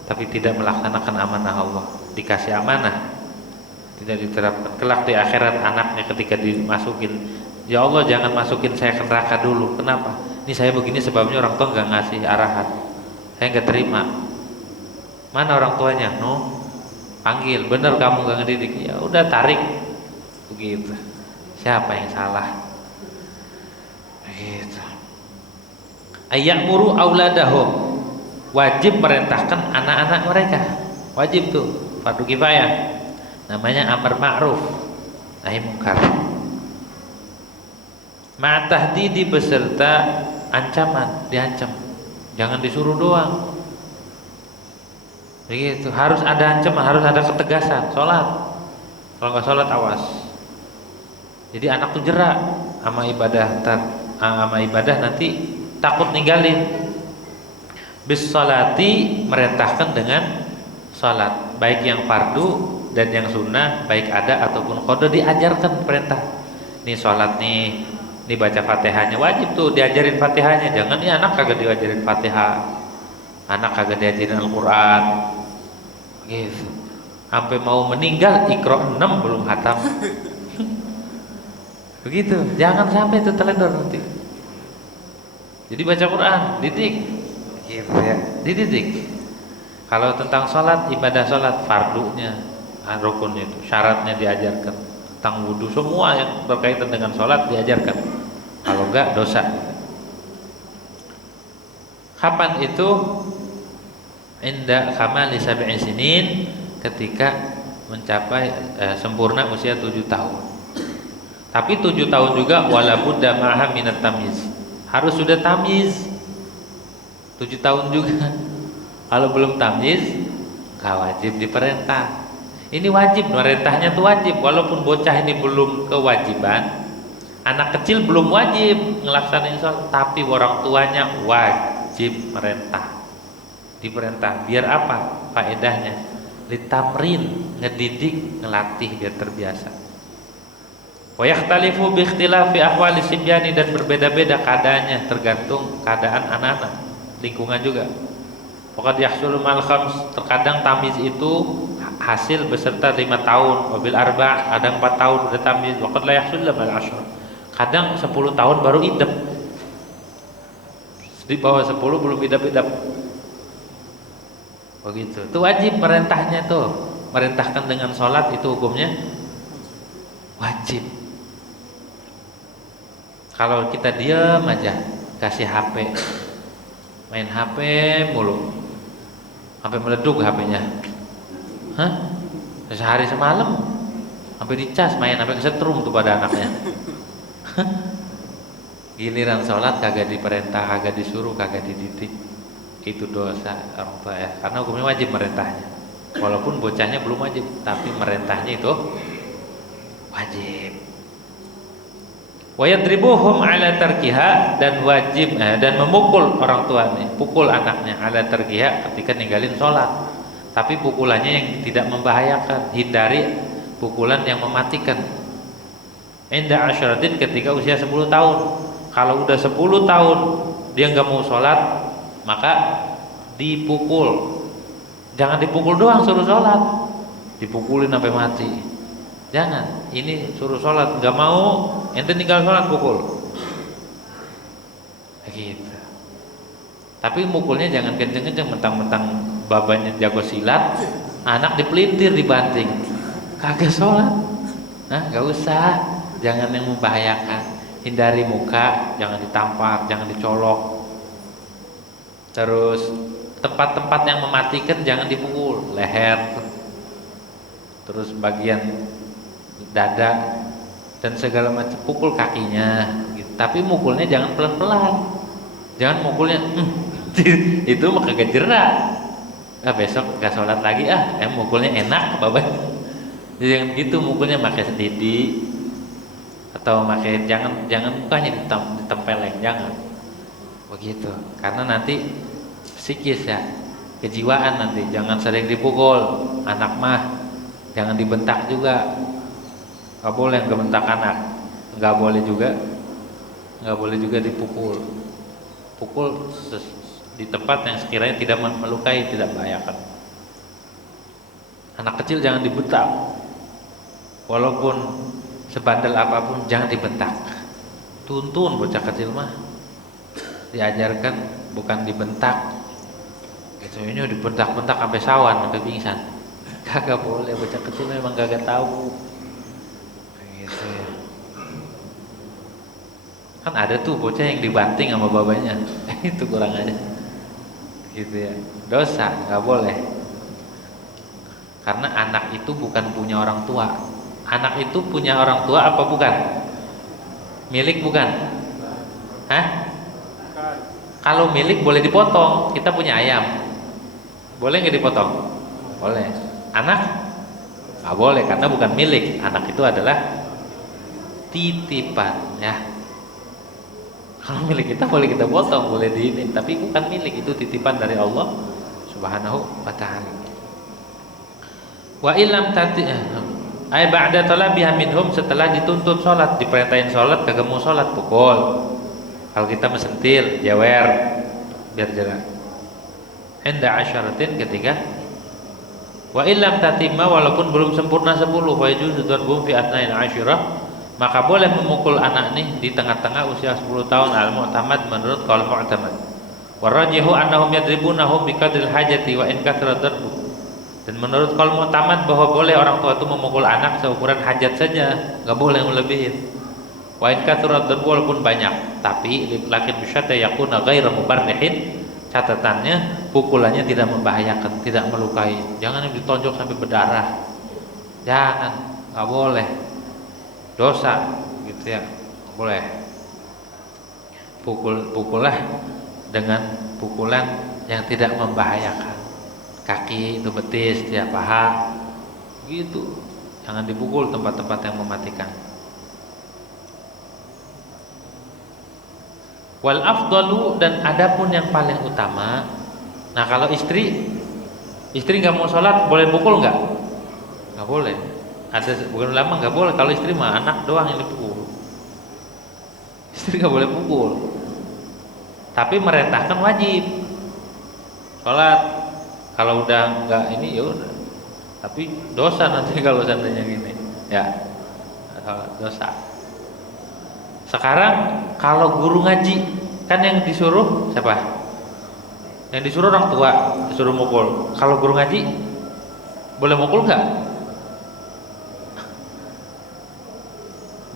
tapi tidak melaksanakan amanah Allah? Dikasih amanah tidak diterapkan, kelak di akhirat anaknya ketika dimasukin, ya Allah jangan masukin saya ke neraka dulu. Kenapa? Ini saya begini sebabnya orang tua nggak ngasih arahan, saya nggak terima. Mana orang tuanya? No, panggil, bener kamu nggak ngedidik, ya udah tarik. Begitu. Siapa yang salah? Begitu. Ayyamuru auladahum, wajib merintahkan anak-anak mereka, wajib tuh, fardu kifayah. Namanya amar ma'ruf nahi mungkar. Ma'tahdidi, beserta ancaman, diancam. Jangan disuruh doang. Begitu, harus ada ancaman, harus ada ketegasan. Sholat, kalau nggak sholat awas. Jadi anak tuh jerak sama ibadah, nanti takut ninggalin. Bis sholati, merintahkan dengan sholat, baik yang fardu dan yang sunnah, baik ada ataupun qada, diajarkan perintah. nih sholat nih baca Fatihahnya wajib tuh diajarin Fatihahnya. Jangan nih anak kagak diajarin Fatihah, anak kagak diajarin Al-Quran gitu. Sampai mau meninggal Iqra 6 belum hatam. Begitu, jangan sampai itu teledor nanti. Jadi baca Quran, didik gitu ya, dididik. Kalau tentang sholat, ibadah sholat, fardunya, rukunnya itu, syaratnya diajarkan. Tentang wudhu, semua yang berkaitan dengan sholat diajarkan. Kalau enggak, dosa. Kapan itu? Inda kamali sab'i sinin, ketika mencapai sempurna usia 7 tahun. Tapi 7 tahun juga wala budda ma'ha minat tamyiz. Harus sudah tamyiz. 7 tahun juga. Kalau belum tamyiz, gak wajib diperintah. Ini wajib, merintahnya tuh wajib. Walaupun bocah ini belum kewajiban, anak kecil belum wajib ngelaksanain sholat, tapi orang tuanya wajib merintah, diperintah. Biar apa? Faedahnya litamrin, ngedidik, ngelatih biar terbiasa. Wa yakhtalifu bi ikhtilafi ahwali sibyani, dan berbeda-beda keadaannya tergantung keadaan anak-anak, lingkungan juga. Waqad yahsulu mal khams, terkadang tamyiz itu hasil beserta 5 tahun, wabil arba' ada 4 tahun udah tamyiz. Waqad la yahsul mal 10, kadang 10 tahun baru idep. Di bawah 10 belum idep-idep. Begitu. Itu wajib merintahnya tuh. Merintahkan dengan sholat itu hukumnya wajib. Kalau kita diam aja, kasih HP, main HP mulu, sampai meleduk HP-nya, sehari semalam, sampai dicas main, sampai kesetrum tuh pada anaknya. Giliran sholat kagak diperintah, kagak disuruh, kagak dididik, itu dosa orang tua ya, karena hukumnya wajib merintahnya. Walaupun bocahnya belum wajib, tapi merintahnya itu wajib. Wa yadribuhum ala tarkiha, dan wajib dan memukul orang tua nih, pukul anaknya ala tarkiha ketika ninggalin sholat. Tapi pukulannya yang tidak membahayakan, hindari pukulan yang mematikan. Inda asyaratin, ketika usia 10 tahun. Kalau udah 10 tahun dia nggak mau sholat, maka dipukul. Jangan dipukul doang, suruh sholat, dipukulin sampai mati. Jangan, ini suruh sholat, nggak mau, ente tinggal sholat pukul. Gitu. Tapi mukulnya jangan kenceng-kenceng, mentang-mentang babanya jago silat, anak dipelintir, dibanting, kagak sholat. Nah, nggak usah, jangan yang membahayakan. Hindari muka, jangan ditampar, jangan dicolok. Terus tempat-tempat yang mematikan jangan dipukul, leher, terus bagian dada dan segala macam, pukul kakinya gitu. Tapi mukulnya jangan pelan-pelan, jangan mukulnya itu mah kagak jerak. Besok gak sholat lagi yang mukulnya enak babay. Jangan gitu mukulnya, pakai sendiri atau pakai, jangan mukanya ditempeleng, jangan begitu, karena nanti psikis ya, kejiwaan nanti. Jangan sering dipukul anak mah, jangan dibentak juga. Nggak boleh ngebentak anak, nggak boleh juga dipukul. Pukul di tempat yang sekiranya tidak melukai, tidak membahayakan. Anak kecil jangan dibentak, walaupun sebandel apapun jangan dibentak. Tuntun bocah kecil mah, diajarkan bukan dibentak. Gitu, ini dibentak-bentak sampai sawan, sampai pingsan. Kagak boleh, bocah kecil memang kagak tahu. Gitu ya. Kan ada tuh bocah yang dibanting sama babanya. Itu kurang aja. Gitu ya. Dosa, nggak boleh. Karena anak itu bukan punya orang tua. Anak itu punya orang tua apa bukan? Milik bukan? Kalau milik boleh dipotong. Kita punya ayam, boleh nggak dipotong? Boleh. Anak nggak boleh, karena bukan milik. Anak itu adalah titipan ya. Kalau milik kita boleh kita potong, boleh diinin, tapi bukan milik, itu titipan dari Allah Subhanahu wa ta'ala. Wa illam tati Ai ba'da talabiha minhum, setelah dituntut sholat, diperintahin sholat kagak mau sholat, pukul. Kalau kita mesentil, jewer biar jelas. Inda asyaratin, ketika wa illam tatimma, walaupun belum sempurna 10, fa yajuzu darbum fi atna'il asyirah, maka boleh memukul anak nih di tengah-tengah usia 10 tahun, al-mu'tamad menurut qaul mu'tamad. Warajihu annahum yadribunahum biqadril hajati wa in kathara darbu. Dan menurut qaul mu'tamad bahwa boleh orang tua itu memukul anak seukuran hajat saja, enggak boleh melebihin. Wa in kathara darbu, walaupun banyak, tapi lakin bisyata yakuna ghairu mubarrihin, catatannya pukulannya tidak membahayakan, tidak melukai. Jangan yang ditonjok sampai berdarah. Jangan, enggak boleh. Dosa gitu ya. Enggak boleh. Pukullah dengan pukulan yang tidak membahayakan. Kaki itu betis, ya paha gitu. Jangan dipukul tempat-tempat yang mematikan. Wal afdalu, dan adapun yang paling utama. Nah, kalau istri nggak mau sholat, boleh pukul nggak? Nggak boleh. Ada bukan ulama nggak boleh. Kalau istri mah anak doang yang dipukul. Istri nggak boleh pukul. Tapi merintahkan wajib sholat. Kalau udah nggak ini ya udah. Tapi dosa nanti kalau seandainya gini. Ya, dosa. Sekarang kalau guru ngaji, kan yang disuruh siapa? Yang disuruh orang tua, disuruh mukul. Kalau guru ngaji boleh mukul nggak?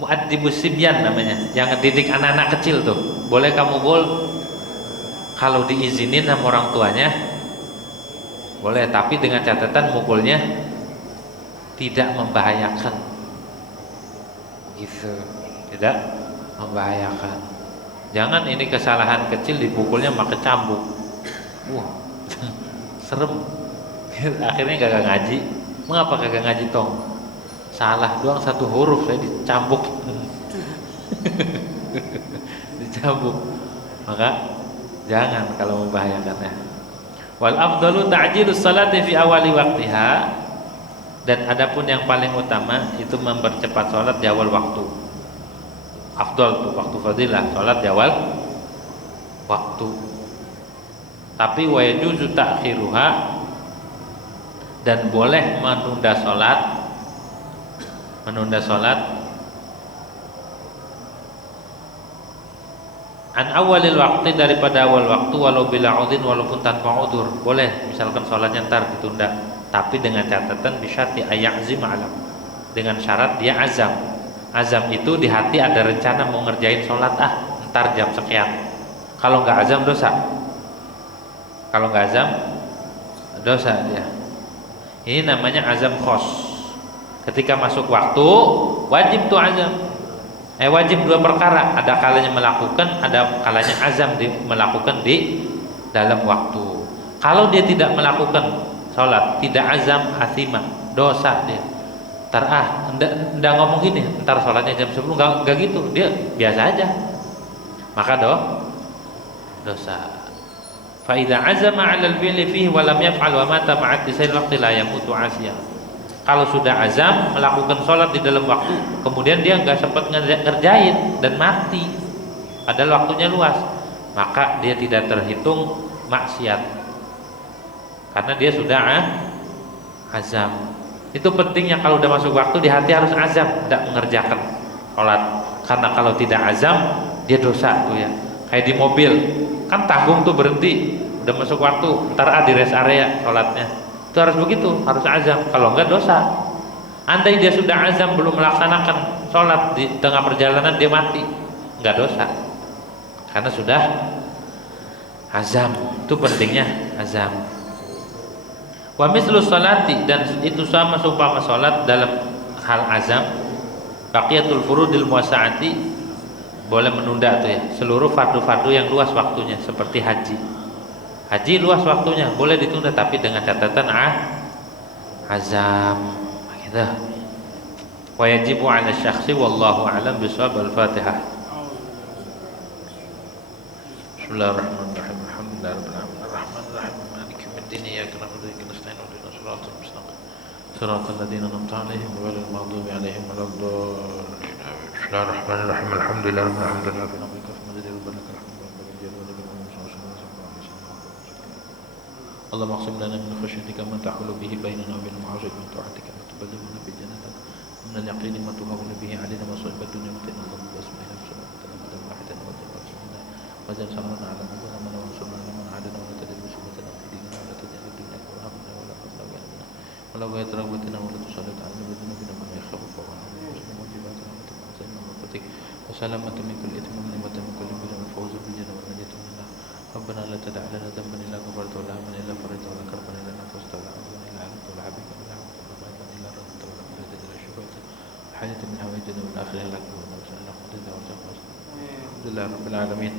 Mu'adzibus sibyan namanya, yang ngedidik anak-anak kecil tuh. Boleh kamu mukul kalau diizinin sama orang tuanya. Boleh, tapi dengan catatan mukulnya tidak membahayakan. Gitu. Tidak membahayakan. Jangan ini kesalahan kecil dipukulnya pakai cambuk. Wah, serem. Akhirnya kagak ngaji. Mengapa kagak ngaji tong? Salah doang satu huruf saya dicambuk. Dicambuk. Maka jangan kalau membahayakannya. Wal afdalu ta'jilus salati fi awali waqtiha, dan adapun yang paling utama itu mempercepat salat di awal waktu. Afdal tuh waktu fadilah, salat di awal waktu. Tapi wa yajuzu ta'khiruha, dan boleh menunda salat an awalil waktu, daripada awal waktu, walau bila udhin, walaupun tanpa udur. Boleh, misalkan sholatnya ntar ditunda, tapi dengan catatan bisyati ayazim alam, dengan syarat dia azam. Azam itu di hati ada rencana mau ngerjain sholat, ntar jam sekian. Kalau nggak azam dosa. Kalau nggak azam dosa dia. Ini namanya azam khos. Ketika masuk waktu wajib tuh azam. Wajib dua perkara, ada kalanya melakukan, ada kalanya azam melakukan di dalam waktu. Kalau dia tidak melakukan sholat, tidak azam, athima, dosa dia. Ntar enggak ngomong gini, ntar sholatnya jam 10, enggak gitu, dia biasa aja. Maka dosa. Fa idza azama 'ala al-fi'li fihi wa lam yaf'al wa mata ma'at lisail waqti la yamutu 'asiyan. Kalau sudah azam melakukan sholat di dalam waktu, kemudian dia nggak sempat ngerjain dan mati, padahal waktunya luas, maka dia tidak terhitung maksiat karena dia sudah azam. Itu pentingnya kalau udah masuk waktu di hati harus azam, tidak mengerjakan sholat. Karena kalau tidak azam dia dosa tuh ya. Kayak di mobil, kan tanggung tuh berhenti, udah masuk waktu, ntar di rest area sholatnya. Itu harus begitu, harus azam. Kalau enggak dosa. Andai dia sudah azam belum melaksanakan sholat di tengah perjalanan dia mati, enggak dosa. Karena sudah azam. Itu pentingnya azam. Wa mislu sholati, dan itu sama seumpama sholat dalam hal azam. Baqiyatul furudil muwasaati, boleh menunda tuh ya. Seluruh fardu-fardu yang luas waktunya, seperti haji. Haji luas waktunya, boleh ditunda, tapi dengan catatan azam gitu. Wa yajibu 'ala syakhsi wallahu a'lam bishawab. Al-Fatihah. Bismillahirrahmanirrahim. Alhamdulillahirabbil alamin arrahmanirrahim maliki yaumiddin iyyaka na'budu wa iyyaka nasta'in ihdinas siratal mustaqim صراط الذين أنعمت عليهم غير المغضوب عليهم ولا الضالين. بسم الله الرحمن الرحيم. الحمد لله رب العالمين في نعمك في مجد ربك الحمد لله بالجل ولكم اللهم اقسم لنا من خشيتك ما تحول به بيننا وبين معاصيك، من طاعتك ما تبلغنا به جنتك، من اليقين ما تهون به علينا مصائب الدنيا، متنا اللهم باسمائنا وسلامتنا واحدا وجل سمعنا على من ظلمنا وانصرنا على من عادنا، ولا تجعل مصيبتنا في ديننا، ولا تجعل الدنيا اكبر همنا ولا مبلغ علمنا ولا غاية رغبتنا، ولا تسلط علينا بذنوبنا من لا يخافك ولا يرحمنا موجبات رحمتك وحسن مرضاتك وسلامة من كل إثم ونعمة من كل بر والفوز بالجنة والنجاة من النار. ربنا لا تدع لنا ذنبا إلا غفرته ولا هما إلا فرجته ولا كربا إلا نفسته ولا عدوا إلا علمته ولا حبيبا إلا عملته ولا غيبا إلا رددته ولا مريدا إلا شفيته حاجة من حوائجنا والآخرة لك ونفسنا إلا قضيتها وارزقنا. الحمد لله رب العالمين.